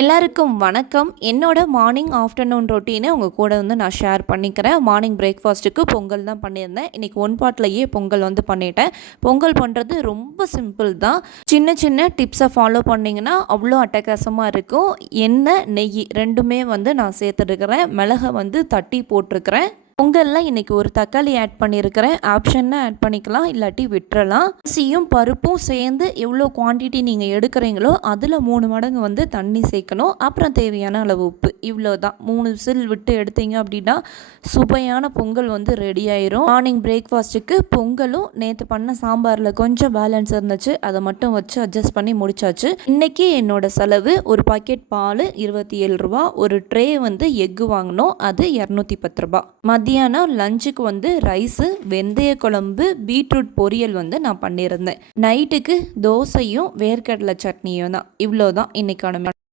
எல்லாருக்கும் வணக்கம். என்னோட மார்னிங், ஆஃப்டர்நூன் ரொட்டீனை உங்கள் கூட நான் ஷேர் பண்ணிக்கிறேன். மார்னிங் பிரேக்ஃபாஸ்ட்டுக்கு பொங்கல் தான் பண்ணியிருந்தேன். இன்றைக்கி ஒன் பாட்லேயே பொங்கல் பண்ணிட்டேன். பொங்கல் பண்ணுறது ரொம்ப சிம்பிள் தான். சின்ன சின்ன டிப்ஸை ஃபாலோ பண்ணிங்கன்னா அவ்வளோ அட்டகாசமாக இருக்கும். எண்ணெய், நெய் ரெண்டுமே நான் சேர்த்துருக்கிறேன். மிளகை தட்டி போட்டிருக்கிறேன். பொங்கலில் இன்றைக்கி ஒரு தக்காளி ஆட் பண்ணியிருக்கிறேன். ஆப்ஷன்னா ஆட் பண்ணிக்கலாம், இல்லாட்டி விட்டுறலாம். அரிசியும் பருப்பும் சேர்ந்து எவ்வளோ குவான்டிட்டி நீங்கள் எடுக்கிறீங்களோ அதில் 3 மடங்கு தண்ணி சேர்க்கணும். அப்புறம் தேவையான அளவு உப்பு. இவ்வளோ தான். 3 விசில் விட்டு எடுத்தீங்க அப்படின்னா சுவையான பொங்கல் ரெடி ஆயிரும். மார்னிங் பிரேக்ஃபாஸ்ட்டுக்கு பொங்கலும் நேற்று பண்ண சாம்பாரில் கொஞ்சம் பேலன்ஸ் இருந்துச்சு, அதை மட்டும் வச்சு அட்ஜஸ்ட் பண்ணி முடிச்சாச்சு. இன்றைக்கி என்னோட செலவு ஒரு பாக்கெட் பால் 27 ரூபா, ஒரு ட்ரே எக்கு வாங்கினோம், அது 210 ரூபா. மத்தியானம் லஞ்சுக்கு ரைஸு, வெந்தய குழம்பு, பீட்ரூட் பொரியல் நான் பண்ணியிருந்தேன். நைட்டுக்கு தோசையும் வேர்க்கடலை சட்னியும் தான். இவ்வளோ தான் இன்றைக்கான